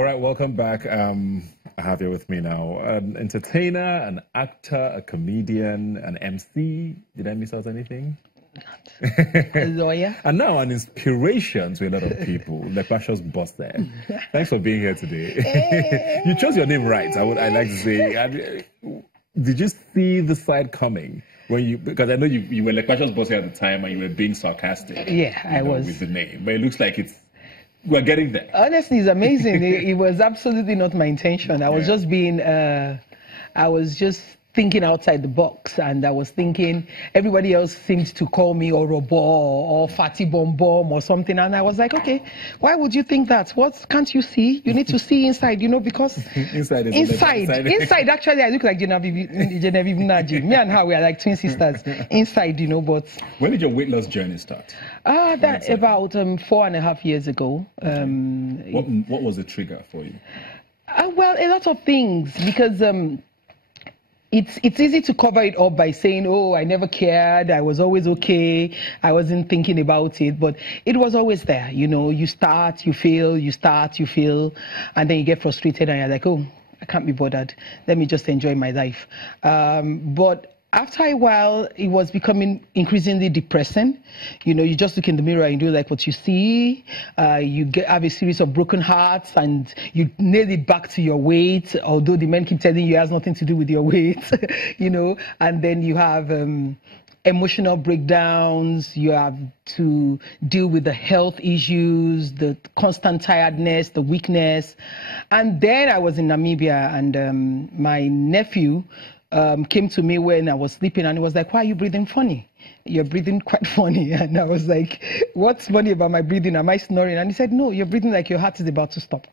All right, welcome back. I have you with me now. An entertainer, an actor, a comedian, an MC. Did I miss out anything? A lawyer. And now an inspiration to a lot of people. Lepacious Bose there. Thanks for being here today. You chose your name right, I like to say. Did you see the side coming? Because I know you were Lepacious Bose at the time and you were being sarcastic. Yeah, I was. With the name. But it looks like we're getting there. Honestly, it's amazing. It was absolutely not my intention. I was just being, I was just thinking outside the box, and I was thinking everybody else seemed to call me Orobo or Fatty Bom Bom or something, and I was like, okay, why would you think that? What can't you see? You need to see inside, because inside. Actually, I look like Genevieve Naji. Me and her, we are like twin sisters. Inside, but. When did your weight loss journey start? That about 4.5 years ago. What was the trigger for you? Well, a lot of things, because it's easy to cover it up by saying, oh, I never cared, I was always okay, I wasn't thinking about it, but it was always there. You start, you fail, you start, you fail, and then you get frustrated and you're like, oh, I can't be bothered, let me just enjoy my life. But after a while, it was becoming increasingly depressing. You just look in the mirror and you do like what you see. You have a series of broken hearts and you nail it back to your weight, although the men keep telling you it has nothing to do with your weight, And then you have emotional breakdowns. You have to deal with the health issues, the constant tiredness, the weakness. And then I was in Namibia, and my nephew came to me when I was sleeping, and he was like, why are you breathing funny? You're breathing quite funny. And I was like, what's funny about my breathing? Am I snoring? And he said, no, you're breathing like your heart is about to stop.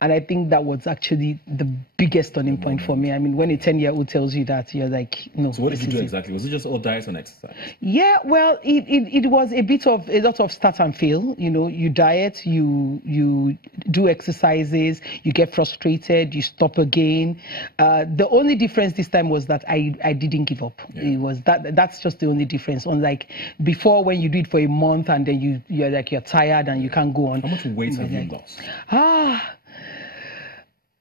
And I think that was actually the biggest turning point for me. I mean, when a 10-year-old tells you that, you're like, no. So what did you do exactly? Was it just all diet and exercise? Yeah, well, it was a lot of start and fail. You diet, you do exercises, you get frustrated, you stop again. The only difference this time was that I didn't give up. Yeah. It was that's just the only difference. Unlike before, when you do it for a month and then you're tired and you can't go on. How much weight have you lost?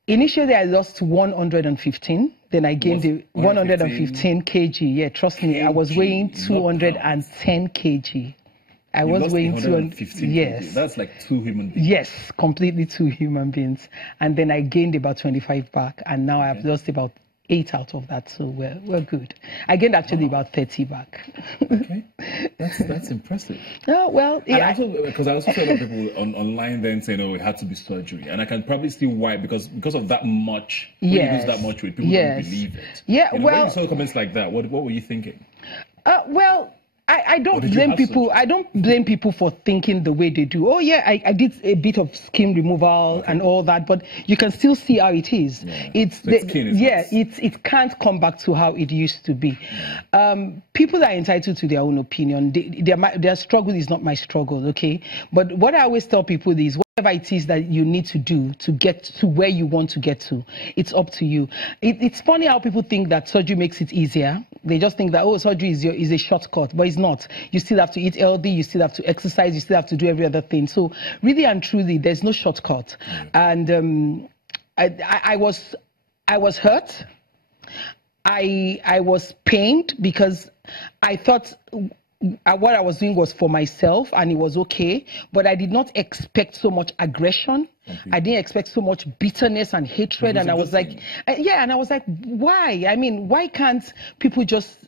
Initially I lost 115. Then I gained 115 kg. Yeah, trust me, I was weighing 210 kg. I was weighing 215. Yes. That's like 2 human beings. Yes, completely 2 human beings. And then I gained about 25 back, and now I've lost about 8 out of that, so we're good. I gained actually about 30 back. Okay, that's impressive. Oh well, yeah. Because I also saw a lot of people online then saying, "Oh, it had to be surgery," and I can probably see why, because of that much. When you lose that much weight, people don't believe it. Yeah, when you saw comments like that, what were you thinking? Well, I don't blame people. I don't blame people for thinking the way they do. Oh yeah, I did a bit of skin removal and all that, but you can still see how it is. Yeah. It can't come back to how it used to be. Yeah. People are entitled to their own opinion. Their struggle is not my struggle, okay? But what I always tell people is, whatever it is that you need to do to get to where you want to get to, it's up to you. It's funny how people think that surgery makes it easier. They just think that, oh, surgery is a shortcut, but it's not. You still have to eat healthy, you still have to exercise, you still have to do every other thing. So really and truly, there's no shortcut. And I was hurt. I was pained because I thought what I was doing was for myself and it was okay, but I did not expect so much aggression. I didn't expect so much bitterness and hatred, and I was like, and I was like, why? I mean, why can't people just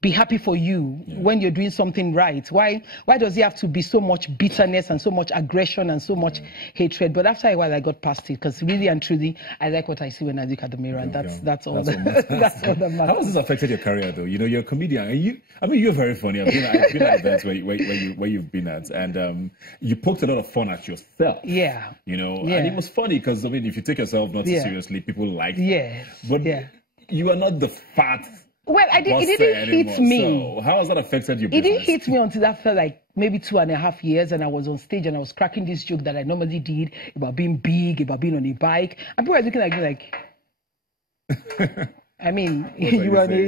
be happy for you when you're doing something right? Why does it have to be so much bitterness and so much aggression and so much hatred? But after a while, I got past it, because really and truly, I like what I see when I look at the mirror, and that's all that matters. How has this affected your career, though? You're a comedian, and you're very funny. I've been at events where you've been at, and you poked a lot of fun at yourself. Yeah. And it was funny because, if you take yourself not too seriously, people like it. But you are not the fat. Well, it didn't hit me. So how has that affected your business? It didn't hit me until after like maybe 2.5 years, and I was on stage and I was cracking this joke that I normally did about being big, about being on a bike, and people were looking at me like, I mean,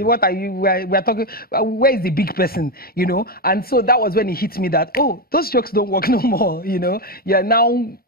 what are you? We're talking. Where is the big person? And so that was when it hit me that, oh, those jokes don't work no more. You're now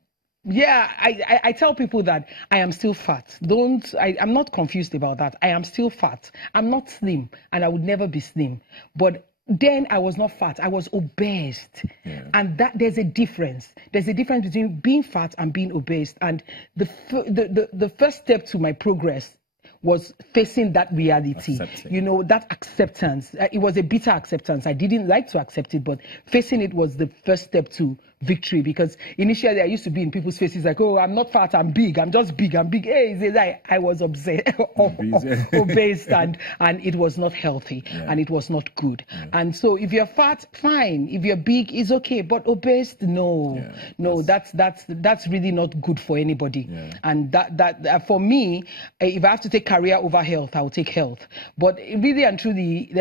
Yeah, I tell people that I am still fat. I'm not confused about that. I am still fat. I'm not slim, and I would never be slim. But then I was not fat. I was obese. Yeah. And that there's a difference. There's a difference between being fat and being obese. And the first step to my progress was facing that reality, Accepting. you know, that acceptance. It was a bitter acceptance. I didn't like to accept it, but facing it was the first step to victory, because initially I used to be in people's faces like, oh, I'm not fat, I'm big, I'm just big, I'm big. Hey, it's like I was obsessed, obese, and it was not healthy, and it was not good. And so if you're fat, fine. If you're big, it's okay. But obese, no, that's really not good for anybody. And that for me, if I have to take career over health, I will take health. But really and truly,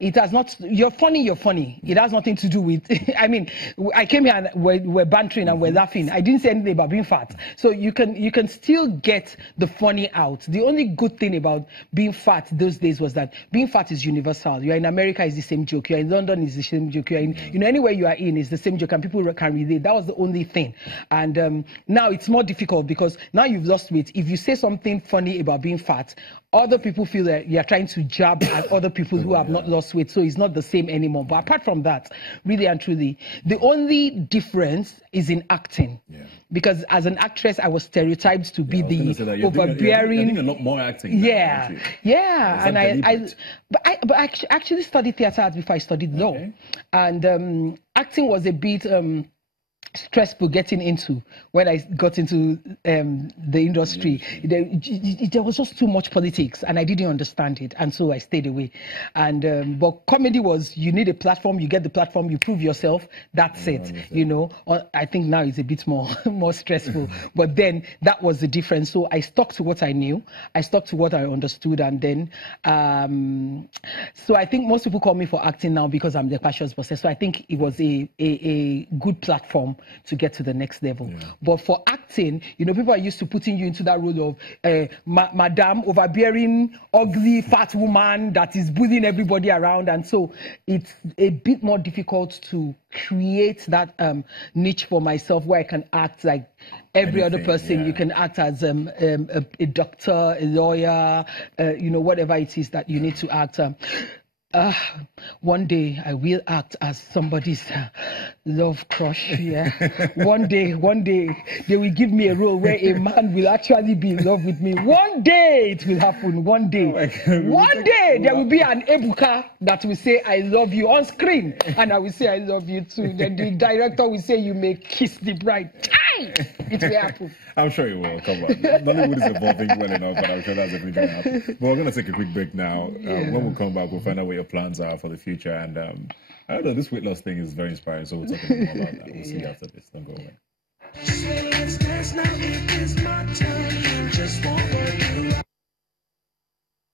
it has not. You're funny. It has nothing to do with. I mean, I came here and we're bantering and we're laughing. I didn't say anything about being fat. So you can still get the funny out. The only good thing about being fat those days was that being fat is universal. You're in America, it's the same joke. You're in London, it's the same joke. You're in, you know, anywhere you are in, it's the same joke, and people can relate. That was the only thing. And now it's more difficult because now you've lost weight. If you say something funny about being fat, other people feel that you're trying to jab at other people who have not lost weight, so it's not the same anymore. But apart from that, really and truly, the only difference is in acting. Because as an actress, I was stereotyped to be the overbearing. You're doing a lot more acting. And I actually studied theater arts before I studied law, and acting was a bit stressful getting into when I got into the industry. There was just too much politics, and I didn't understand it, and so I stayed away. And but comedy was, you need a platform, you get the platform, you prove yourself, that's it. You know, I think now it's a bit more stressful, but then that was the difference. So I stuck to what I knew, I stuck to what I understood, and then so I think most people call me for acting now because I'm the Lepacious Bose. So I think it was a good platform to get to the next level. But for acting, you know, people are used to putting you into that role of madam, overbearing, ugly, fat woman that is bullying everybody around. And so it's a bit more difficult to create that niche for myself where I can act like every other person. You can act as a doctor, a lawyer, you know, whatever it is that you need to act. One day I will act as somebody's love crush. One day they will give me a role where a man will actually be in love with me. One day it will happen. One day. One day there will be an Ebuka that will say I love you on screen, and I will say I love you too. Then the director will say you may kiss the bride. It will happen. I'm sure it will. Come on. Nollywood is evolving well enough, but I'm sure that's definitely going to happen. But we're going to take a quick break now. When we come back, we'll find out what your plans are for the future. And I don't know, this weight loss thing is very inspiring, so we'll talk a bit more about that. We'll see you after this. Don't go away.